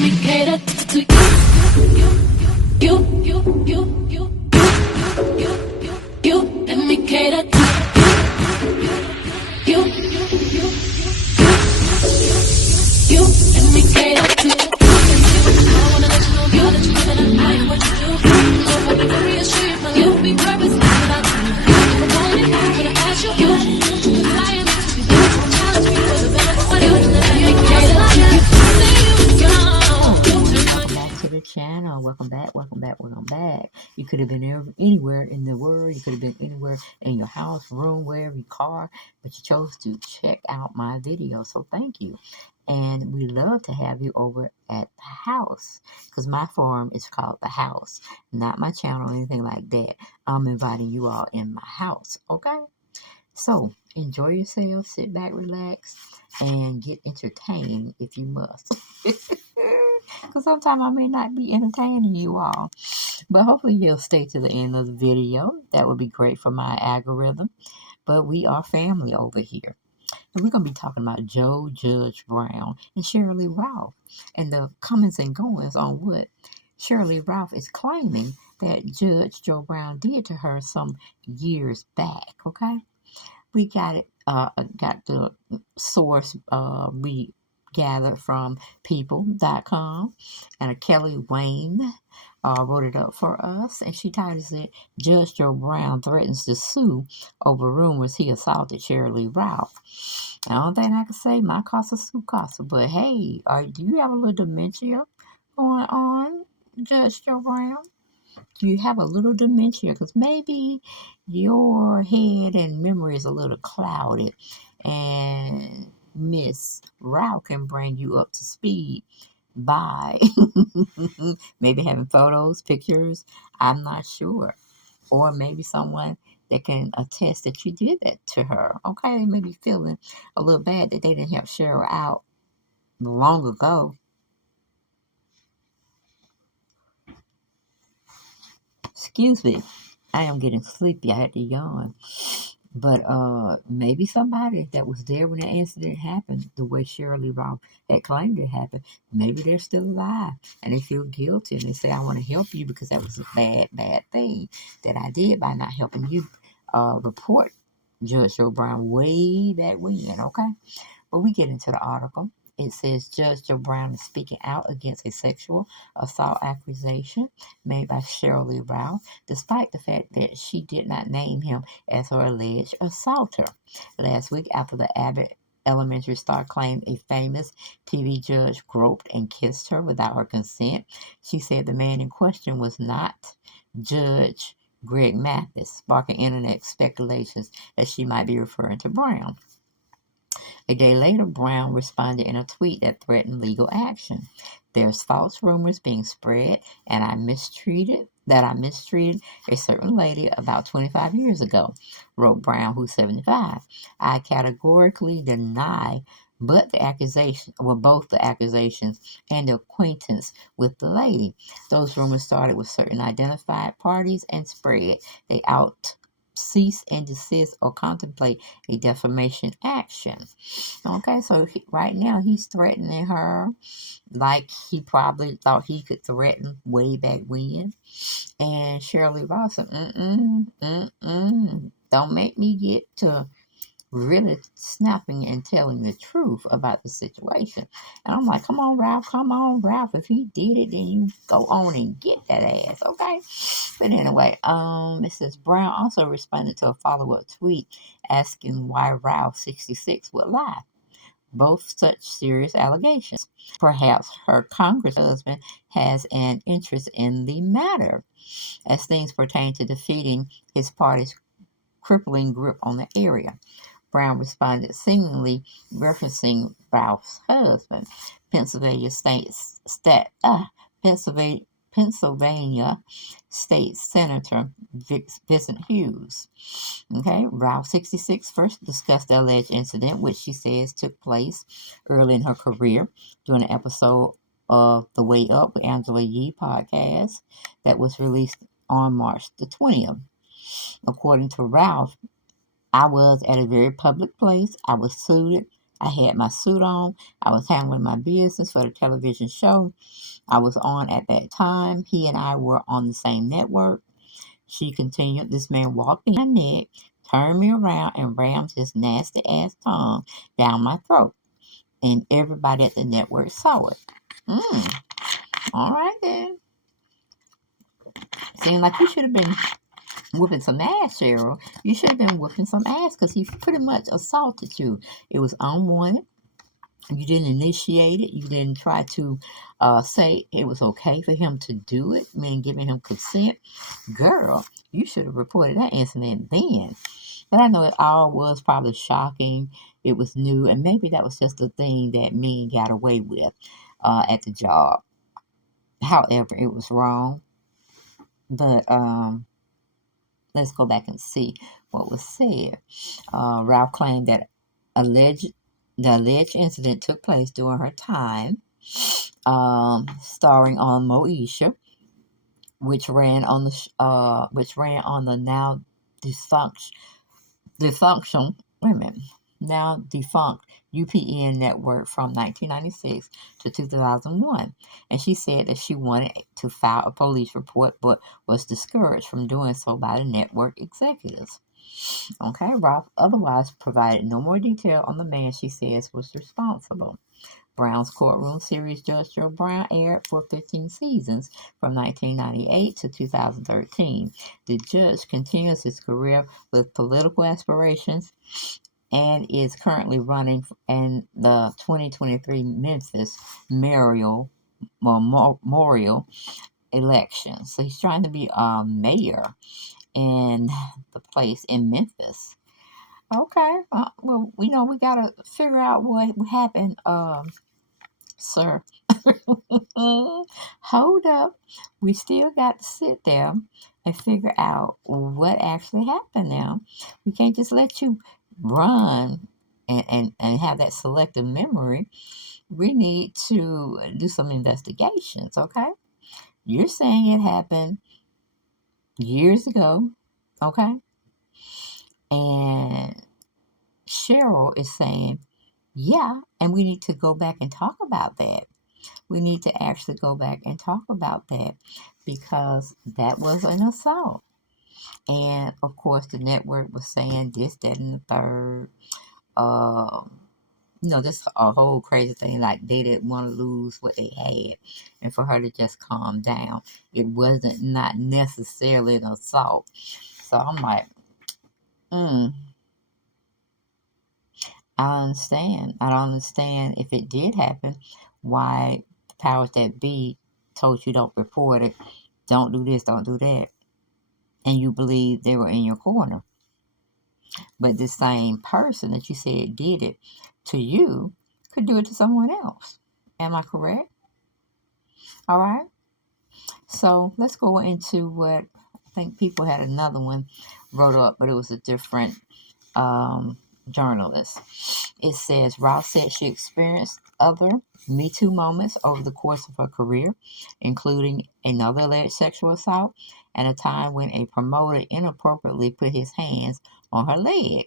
me cater to you. Let me cater to you. Let me cater to you. I wanna let you know, girl, that you know that I like what you do. So if I be curious, treat my life will be purpose. Without you, if I want it, I'm gonna ask you. Cause I am to be there. Challenge me for the better. What you let me cater to you. Welcome back to the channel. Welcome back. You could have been anywhere in the world. You could have been anywhere in your house, room, wherever, your car, but you chose to check out my video. So thank you. And we love to have you over at the house because my forum is called The House, not my channel or anything like that. I'm inviting you all in my house, okay? So enjoy yourself, sit back, relax, and get entertained if you must. Because sometimes I may not be entertaining you all. But hopefully you'll stay to the end of the video. That would be great for my algorithm. But we are family over here. And we're going to be talking about Judge Brown and Sheryl Ralph. And the comings and goings on what Sheryl Ralph is claiming that Judge Joe Brown did to her some years back. Okay? We got it. Got the source we gathered from people.com, and Kelly Wayne wrote it up for us, and she titles it Judge Joe Brown Threatens to Sue Over Rumors He Assaulted Sheryl Ralph. I don't think I can say my casa su casa, but hey, do you have a little dementia going on, Judge Joe Brown? You have a little dementia because maybe your head and memory is a little clouded, and Miss Rao can bring you up to speed by maybe having photos, pictures, I'm not sure, or maybe someone that can attest that you did that to her. Okay, they may be feeling a little bad that they didn't help Sheryl out long ago. Excuse me, I am getting sleepy. I had to yawn. But maybe somebody that was there when the incident happened, the way Sheryl Ralph had claimed it happened, maybe they're still alive and they feel guilty and they say, I want to help you because that was a bad thing that I did by not helping you report Judge Joe Brown way back when, okay? But we get into the article. It says Judge Joe Brown is speaking out against a sexual assault accusation made by Sheryl Ralph, despite the fact that she did not name him as her alleged assaulter. Last week, after the Abbott elementary star claimed a famous TV judge groped and kissed her without her consent, she said the man in question was not Judge Greg Mathis, sparking internet speculations that she might be referring to Brown. A day later, Brown responded in a tweet that threatened legal action. There's false rumors being spread and I mistreated a certain lady about 25 years ago, wrote Brown, who's 75. I categorically deny both the accusations and the acquaintance with the lady. Those rumors started with certain identified parties and spread. They cease and desist or contemplate a defamation action. Okay, so right now he's threatening her like he probably thought he could threaten way back when. And Sheryl Ralph said, don't make me get to really snapping and telling the truth about the situation. And I'm like, come on, Ralph. If he did it, then you go on and get that ass, okay? But anyway, Mrs. Brown also responded to a follow-up tweet asking why Ralph 66 would lie. Both such serious allegations. Perhaps her Congress husband has an interest in the matter as things pertain to defeating his party's crippling grip on the area. Brown responded, seemingly referencing Ralph's husband, Pennsylvania State Senator Vincent Hughes. Okay, Ralph 66 first discussed the alleged incident, which she says took place early in her career during an episode of The Way Up with Angela Yee podcast that was released on March the 20th. According to Ralph, I was at a very public place. I was suited I had my suit on. I was handling my business for the television show I was on at that time. He and I were on the same network. She continued, this man walked behind my neck, turned me around, and rammed his nasty ass tongue down my throat. And everybody at the network saw it. All right then. Seemed like you should have been whooping some ass, Sheryl. You should have been whooping some ass because he pretty much assaulted you. It was unwanted. You didn't initiate it. You didn't try to say it was okay for him to do it, meaning giving him consent. Girl, you should have reported that incident then. But I know it all was probably shocking. It was new, and maybe that was just the thing that me got away with at the job. However, it was wrong. But let's go back and see what was said. Ralph claimed that the alleged incident took place during her time starring on Moesha, which ran on the now dysfunction wait a minute now defunct UPN network from 1996 to 2001. And she said that she wanted to file a police report but was discouraged from doing so by the network executives. Okay, Ralph otherwise provided no more detail on the man she says was responsible. Brown's Courtroom series Judge Joe Brown aired for 15 seasons from 1998 to 2013. The judge continues his career with political aspirations and is currently running in the 2023 Memphis Memorial election. So he's trying to be a mayor in the place in Memphis. Okay, well, we know we gotta figure out what happened, sir. Hold up. We still got to sit there and figure out what actually happened now. We can't just let you run and have that selective memory. We need to do some investigations, okay? You're saying it happened years ago, okay? And Sheryl is saying, yeah, and we need to go back and talk about that. We need to actually go back and talk about that because that was an assault. And of course, the network was saying this, that, and the third. Just a whole crazy thing. Like they didn't want to lose what they had, and for her to just calm down. It wasn't not necessarily an assault. So I'm like, mm, I understand. I don't understand if it did happen, why the powers that be told you don't report it, don't do this, don't do that, and you believe they were in your corner. But this same person that you said did it to you could do it to someone else. Am I correct? All right. So let's go into what I think people had another one wrote up, but it was a different um, journalist. It says Ross said she experienced other Me Too moments over the course of her career, including another alleged sexual assault and a time when a promoter inappropriately put his hands on her leg.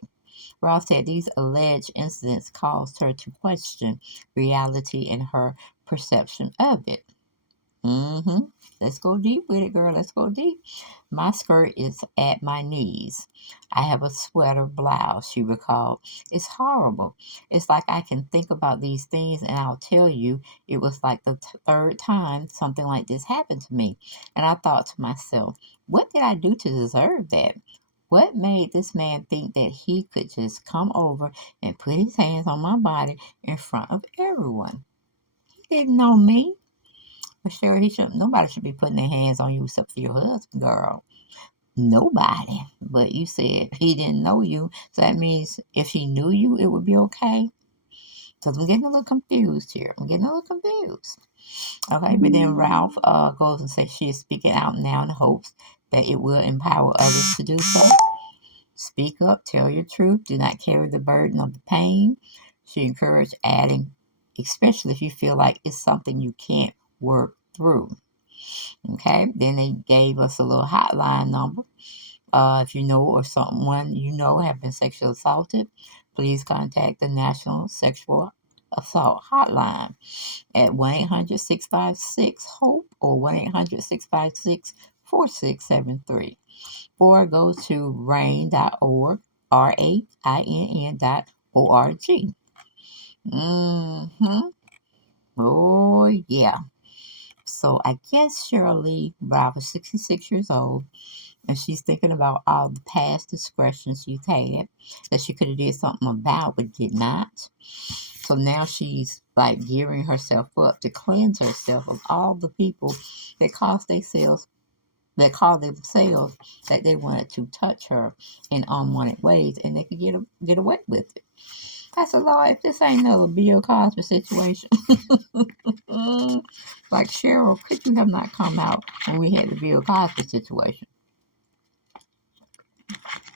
Ross said these alleged incidents caused her to question reality and her perception of it. Mm-hmm. Let's go deep with it, girl. Let's go deep. My skirt is at my knees. I have a sweater blouse, she recalled. It's horrible. It's like I can think about these things and I'll tell you it was like the third time something like this happened to me. And I thought to myself, what did I do to deserve that? What made this man think that he could just come over and put his hands on my body in front of everyone? He didn't know me. For sure, nobody should be putting their hands on you except for your husband, girl. Nobody. But you said he didn't know you, so that means if he knew you, it would be okay. Because I'm getting a little confused here. I'm getting a little confused. Okay, but then Ralph goes and says she is speaking out now in hopes that it will empower others to do so. Speak up, tell your truth, do not carry the burden of the pain. She encouraged adding, especially if you feel like it's something you can't work through. Okay, then they gave us a little hotline number. If you know or someone you know have been sexually assaulted, please contact the National Sexual Assault Hotline at 1-800-656-HOPE or 1-800-656-4673, or go to rain.org, RAINN.org. Oh, yeah. So I guess Sheryl Brown was 66 years old, and she's thinking about all the past discretions she's had that she could have did something about but did not. So now she's like gearing herself up to cleanse herself of all the people that call themselves that they wanted to touch her in unwanted ways, and they could get away with it. I said, Lord, if this ain't another Bill Cosby situation, like Sheryl, could you have not come out when we had the Bill Cosby situation?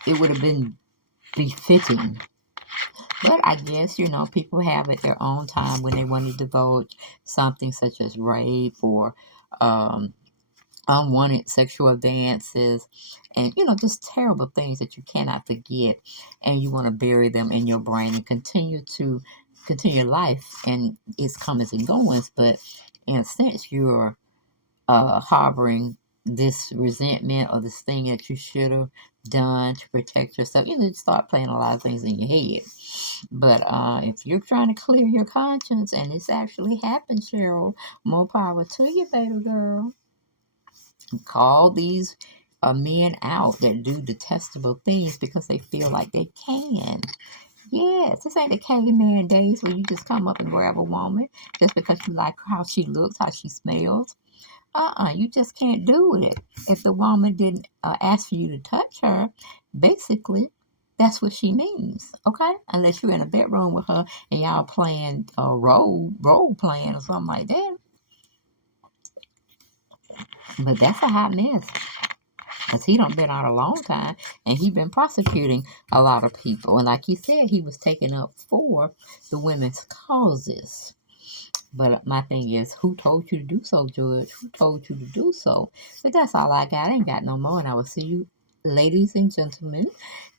It would have been befitting. But I guess, people have at their own time when they want to divulge something such as rape or um, unwanted sexual advances and, just terrible things that you cannot forget. And you want to bury them in your brain and continue life and its comings and goings. But in a sense, you're harboring this resentment or this thing that you should have done to protect yourself. You start playing a lot of things in your head. But if you're trying to clear your conscience and this actually happened, Sheryl, more power to you, baby girl. Call these men out that do detestable things because they feel like they can. Yes, this ain't the caveman days where you just come up and grab a woman just because you like how she looks, how she smells. You just can't do it. If the woman didn't ask for you to touch her, basically, that's what she means, okay? Unless you're in a bedroom with her and y'all playing role playing or something like that. But that's a hot mess. Because he done been out a long time and he been prosecuting a lot of people. And like he said, he was taking up for the women's causes. But my thing is, who told you to do so, Judge? Who told you to do so? But that's all I got. I ain't got no more. And I will see you, ladies and gentlemen,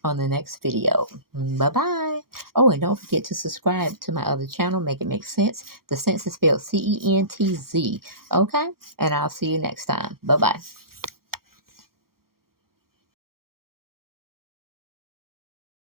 on the next video. Bye-bye. Oh, and don't forget to subscribe to my other channel, Make It Make Sense. The sense is spelled CENTZ. Okay? And I'll see you next time. Bye-bye.